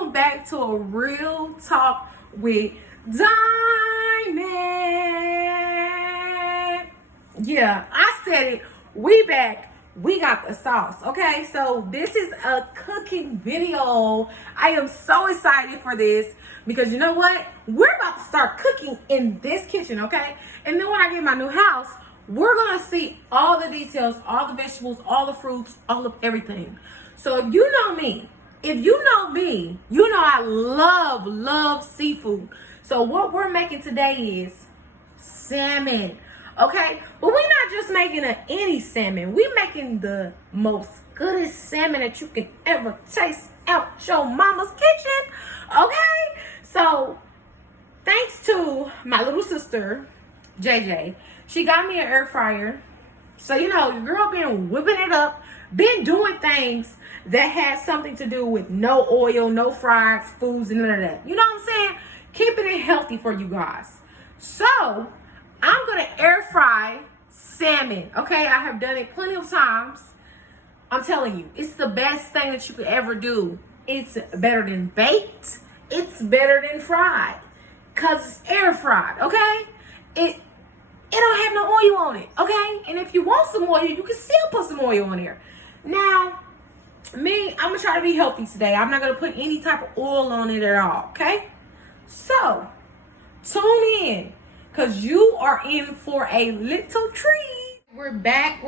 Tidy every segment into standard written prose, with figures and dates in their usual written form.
welcome back to a Real Talk with Diamond. Yeah, I said it. We back. We got the sauce. Okay, so this is a cooking video. I am so excited for this because you know what? We're about to start cooking in this kitchen, okay? And then when I get my new house, we're gonna see all the details, all the vegetables, all the fruits, all of everything. So if you know me, you know I love seafood. So what we're making today is salmon, okay? But we're not just making any salmon. We're making the most goodest salmon that you can ever taste out your mama's kitchen, okay? So thanks to my little sister, JJ, she got me an air fryer. So, you know, your girl been whipping it up, been doing things that has something to do with no oil, no fried foods, and none of that. You know what I'm saying? Keeping it healthy for you guys. So, I'm going to air fry salmon, okay? I have done it plenty of times. I'm telling you, it's the best thing that you could ever do. It's better than baked. It's better than fried because it's air fried, okay? It don't have no oil on it, okay? And if you want some oil, you can still put some oil on there. Now, me, I'm gonna try to be healthy today. I'm not gonna put any type of oil on it at all, okay? So, tune in, because you are in for a little treat. We're back.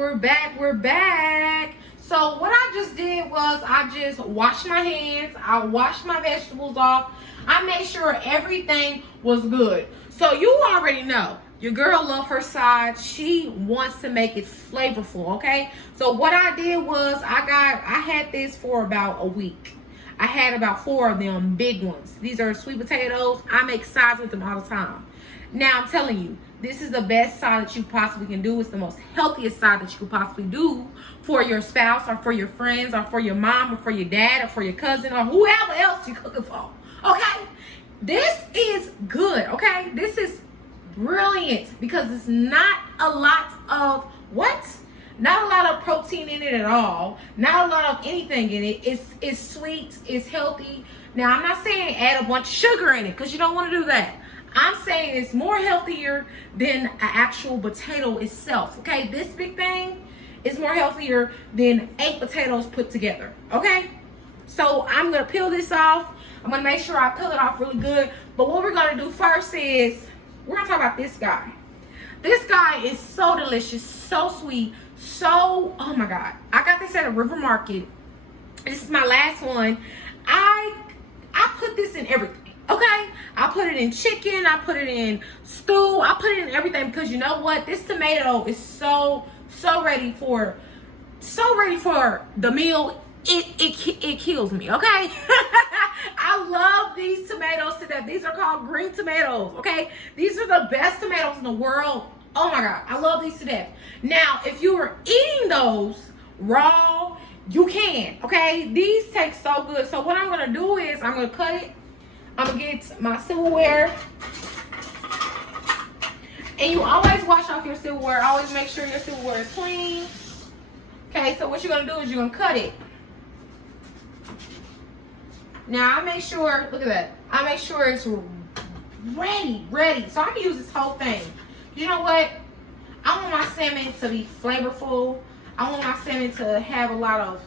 So, what I just did was I just washed my hands. I washed my vegetables off. I made sure everything was good. So, you already know. Your girl love her side. She wants to make it flavorful, okay? So what I did was I had this for about a week. I had about 4 of them big ones. These are sweet potatoes. I make sides with them all the time. Now I'm telling you, this is the best side that you possibly can do. It's the most healthiest side that you could possibly do for your spouse or for your friends or for your mom or for your dad or for your cousin or whoever else you're cooking for, okay? This is good, okay? This is brilliant because it's not a lot of not a lot of protein in it at all, not a lot of anything in it. It's sweet, it's healthy. Now I'm not saying add a bunch of sugar in it because you don't want to do that. I'm saying it's more healthier than an actual potato itself, okay? This big thing is more healthier than 8 potatoes put together, okay? So I'm gonna peel this off. I'm gonna make sure I peel it off really good. But what we're gonna do first is we're gonna talk about this guy. This guy is so delicious, so sweet, so, oh my God. I got this at a river market. This is my last one. I put this in everything, okay? I put it in chicken, I put it in stew, I put it in everything because you know what? This tomato is so ready for the meal. It kills me, okay? I love these tomatoes to death. These are called green tomatoes, okay? These are the best tomatoes in the world. Oh my God, I love these to death. Now, if you were eating those raw, you can, okay? These taste so good. So what I'm gonna do is I'm gonna cut it. I'm gonna get my silverware. And you always wash off your silverware. Always make sure your silverware is clean. Okay, so what you're gonna do is you're gonna cut it. Now I make sure, look at that. I make sure it's ready. So I can use this whole thing. You know what? I want my salmon to be flavorful. I want my salmon to have a lot of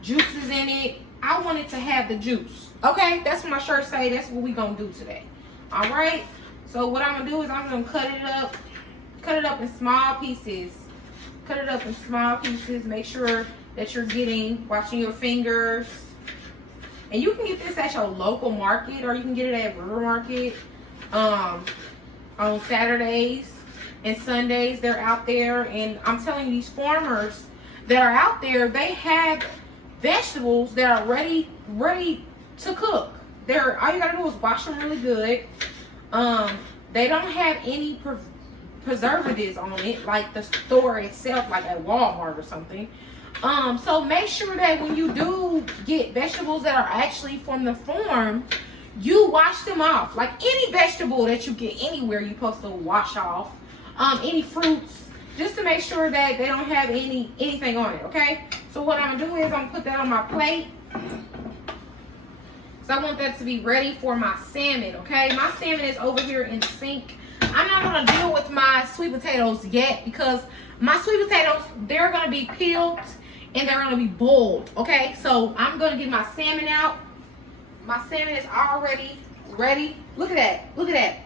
juices in it. I want it to have the juice. Okay? That's what my shirt say. That's what we gonna do today. All right? So what I'm gonna do is I'm gonna cut it up. Cut it up in small pieces. Cut it up in small pieces. Make sure that you're watching your fingers. And you can get this at your local market or you can get it at River Market on Saturdays and Sundays. They're out there. And I'm telling you, these farmers that are out there, they have vegetables that are ready to cook. All you gotta do is wash them really good. They don't have any preservatives on it like the store itself, like at Walmart or something. So make sure that when you do get vegetables that are actually from the farm, you wash them off. Like any vegetable that you get anywhere, you're supposed to wash off. Any fruits, just to make sure that they don't have anything on it, okay? So what I'm gonna do is I'm gonna put that on my plate. because I want that to be ready for my salmon, okay? My salmon is over here in the sink. I'm not going to deal with my sweet potatoes yet because my sweet potatoes, they're going to be peeled and they're going to be boiled, okay? So I'm going to get my salmon out. My salmon is already ready. Look at that. Look at that.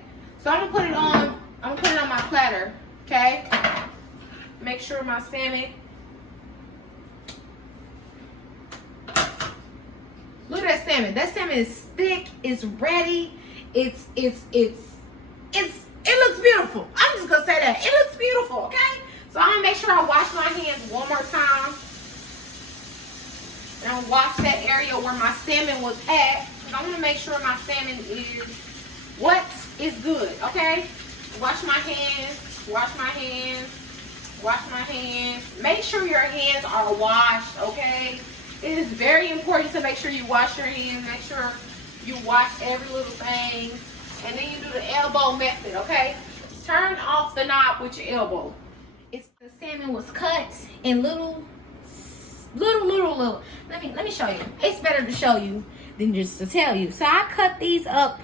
So I'm going to put it on. I'm going to put it on my platter, okay? Make sure my salmon. Look at that salmon. That salmon is thick. It's ready. It looks beautiful. I'm just gonna say that. It looks beautiful, okay? So I'm gonna make sure I wash my hands one more time. And I'll wash that area where my salmon was at. I want to make sure my salmon is good, okay? Wash my hands, wash my hands, wash my hands. Make sure your hands are washed, okay? It is very important to make sure you wash your hands. Make sure you wash every little thing. And then you do the elbow method, okay? Turn off the knob with your elbow. The salmon was cut in little. Let me show you. It's better to show you than just to tell you. So I cut these up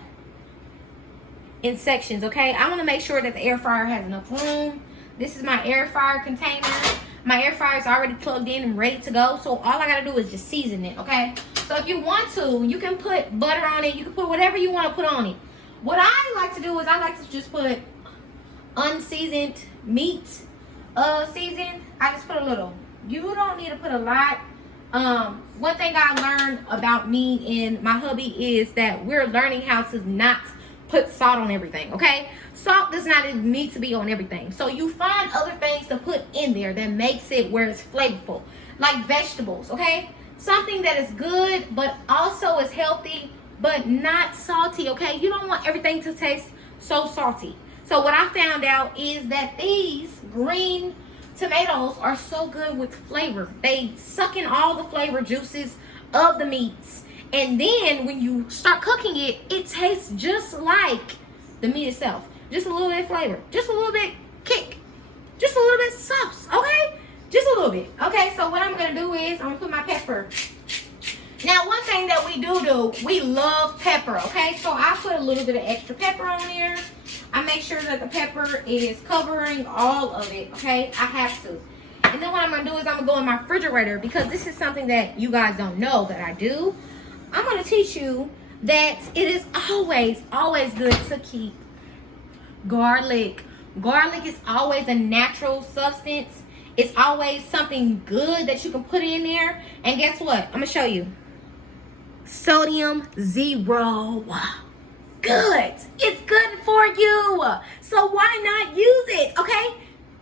in sections, okay? I want to make sure that the air fryer has enough room. This is my air fryer container. My air fryer is already plugged in and ready to go. So all I got to do is just season it, okay? So if you want to, you can put butter on it. You can put whatever you want to put on it. What I like to do is I like to just put unseasoned meat season. I just put a little. You don't need to put a lot. One thing I learned about me and my hubby is that we're learning how to not put salt on everything, okay? Salt does not need to be on everything. So you find other things to put in there that makes it where it's flavorful. Like vegetables, okay? Something that is good, but also is healthy, but not salty, okay? You don't want everything to taste so salty. So what I found out is that these green tomatoes are so good with flavor. They suck in all the flavor juices of the meats. And then when you start cooking it, it tastes just like the meat itself. Just a little bit of flavor. Just a little bit kick. Just a little bit sauce, okay? Just a little bit. Okay, so what I'm going to do is I'm going to put my pepper. Now, one thing that we do, we love pepper, okay? So I put a little bit of extra pepper on there. I make sure that the pepper is covering all of it, okay? I have to. And then what I'm going to do is I'm going to go in my refrigerator because this is something that you guys don't know that I do. I'm going to teach you that it is always good to keep garlic. Garlic is always a natural substance. It's always something good that you can put in there. And guess what? I'm going to show you. Sodium 0. Good. It's good for you. So why not use it? Okay.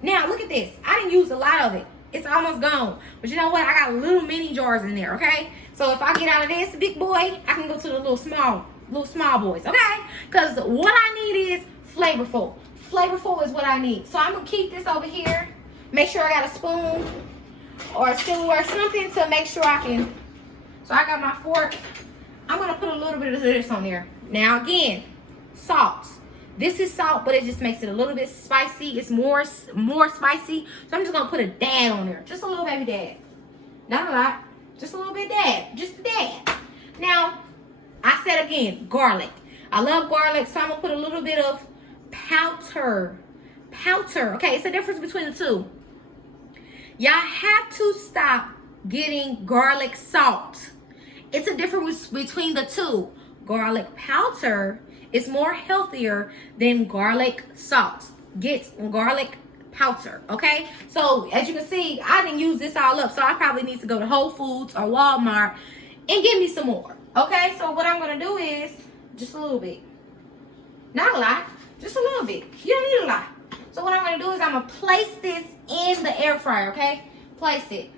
Now look at this. I didn't use a lot of it. It's almost gone. But you know what? I got little mini jars in there. Okay. So if I get out of this big boy, I can go to the little small boys. Okay. Because what I need is flavorful. Flavorful is what I need. So I'm gonna keep this over here. Make sure I got a spoon or a silverware, something to make sure I can. So I got my fork. I'm gonna put a little bit of this on there. Now again, salt. This is salt, but it just makes it a little bit spicy. It's more spicy. So I'm just gonna put a dab on there. Just a little baby dab. Not a lot. Just a little bit dab. Just a dab. Now, I said again, garlic. I love garlic, so I'm gonna put a little bit of powder. Powder. Okay, it's the difference between the two. Y'all have to stop getting garlic salt. It's a difference between the two. Garlic powder is more healthier than garlic salt. Get garlic powder, okay? So as you can see, I didn't use this all up, so I probably need to go to Whole Foods or Walmart and get me some more, okay? So what I'm gonna do is just a little bit. Not a lot, just a little bit. You don't need a lot. So what I'm gonna do is I'm gonna place this in the air fryer, okay? Place it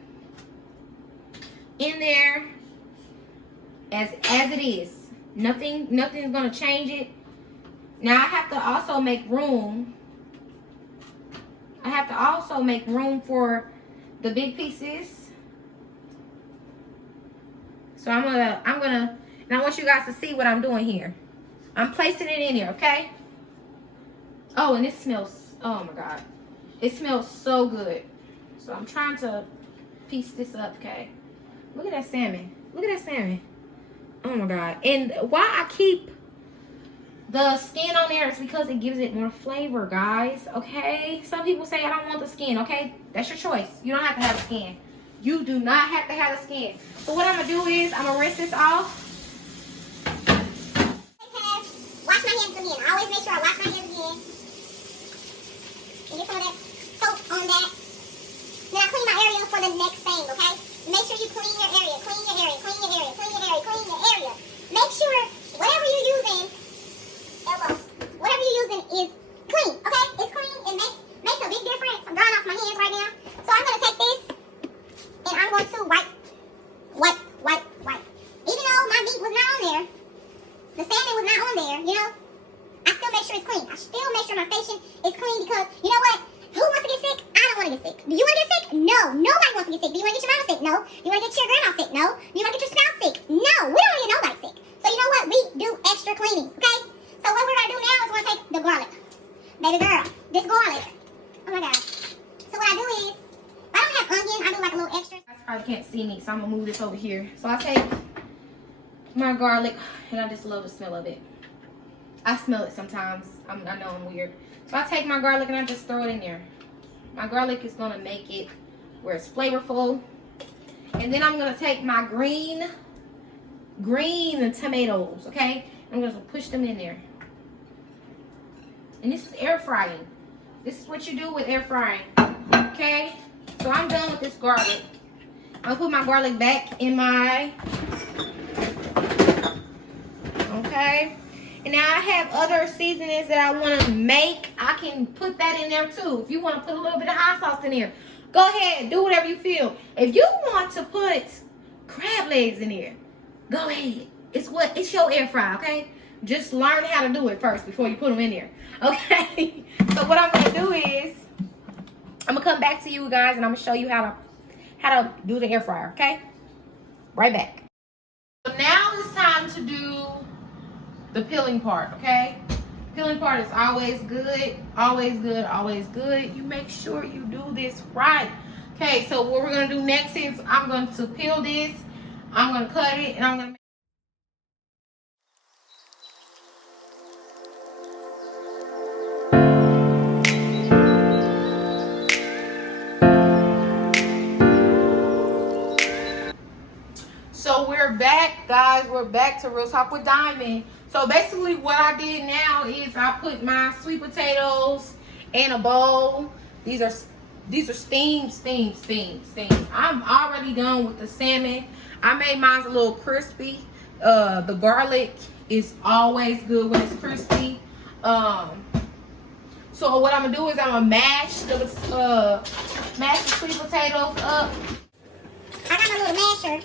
in there as it is. Nothing's gonna change it. Now I have to also make room. I have to also make room for the big pieces. So I'm gonna, and I want you guys to see what I'm doing here. I'm placing it in there, okay? Oh, and it smells, oh my God. It smells so good. So I'm trying to piece this up, okay? Look at that salmon. Look at that salmon. Oh my God. And why I keep the skin on there is because it gives it more flavor, guys. Okay? Some people say I don't want the skin. Okay? That's your choice. You don't have to have the skin. You do not have to have the skin. So what I'm going to do is I'm going to rinse this off. Wash my hands again. I always make sure I wash my hands again. And get some of that soap on that. Then I clean my area for the next thing, okay? Make sure you clean your area, clean your area, clean your area, clean your area, clean your area. Make sure whatever you're using, whatever you're using is clean, okay? It's clean. It makes a big difference. I'm drying off my hands right now. So I'm going to take this and I'm going to wipe. Even though my meat was not on there, the salmon was not on there, you know, I still make sure it's clean. I still make sure my station is clean because, you know what? Who wants to get sick? I don't want to get sick. Do you want to get sick? No. Nobody wants to get sick. Do you want to get your mama sick? No. Do you want to get your grandma sick? No. Do you want to get your spouse sick? No. We don't want to get nobody sick. So you know what? We do extra cleaning, okay? So what we're going to do now is we're going to take the garlic. Baby girl, this garlic. Oh my God. So what I do is, if I don't have onion, I do like a little extra. You guys probably can't see me, so I'm going to move this over here. So I take my garlic, and I just love the smell of it. I smell it sometimes. I know I'm weird. So I take my garlic and I just throw it in there. My garlic is going to make it where it's flavorful. And then I'm going to take my green tomatoes, okay? I'm going to push them in there. And this is air frying. This is what you do with air frying, okay? So I'm done with this garlic. I'll put my garlic back in my... Okay, and now I have other seasonings that I want to make. I can put that in there too. If you want to put a little bit of hot sauce in there, go ahead, do whatever you feel. If you want to put crab legs in there, go ahead. It's your air fry, okay? Just learn how to do it first before you put them in there, okay? So what I'm gonna do is I'm gonna come back to you guys and I'm gonna show you how to do the air fryer, okay? Right back. So now it's time to do the peeling part, okay? Peeling part is always good, always good, always good. You make sure you do this right. Okay, so what we're gonna do next is I'm going to peel this, I'm gonna cut it, and I'm gonna So we're back, guys. We're back to Real Talk with Diamond. So basically what I did now is I put my sweet potatoes in a bowl. These are steamed. I'm already done with the salmon. I made mine a little crispy. The garlic is always good when it's crispy. So what I'm gonna do is I'm gonna mash the sweet potatoes up. I got my little masher.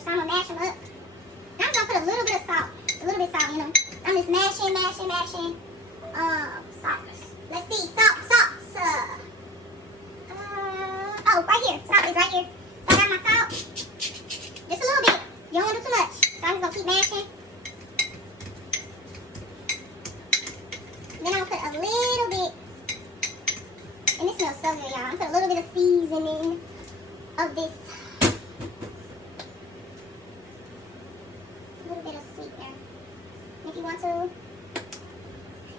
So I'm gonna mash them up. I'm gonna put a little bit of salt, you know. I'm just mashing. Salt. Let's see, salt. Oh, right here. Salt is right here. So I got my salt. Just a little bit. You don't want to do too much. So I'm just gonna keep mashing. Then I'm gonna put a little bit. And this smells so good, y'all. I'm gonna put a little bit of seasoning of this. A little bit of sweetener. If you want to,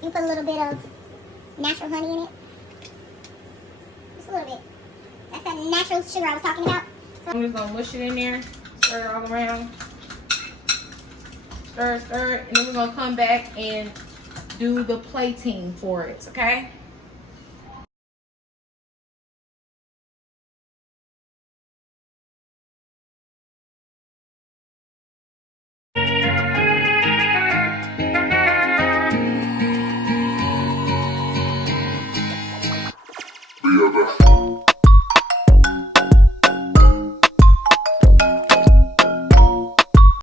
you put a little bit of natural honey in it. Just a little bit. That's that natural sugar I was talking about. So I'm just gonna mush it in there, stir it all around. Stir it, and then we're gonna come back and do the plating for it, okay?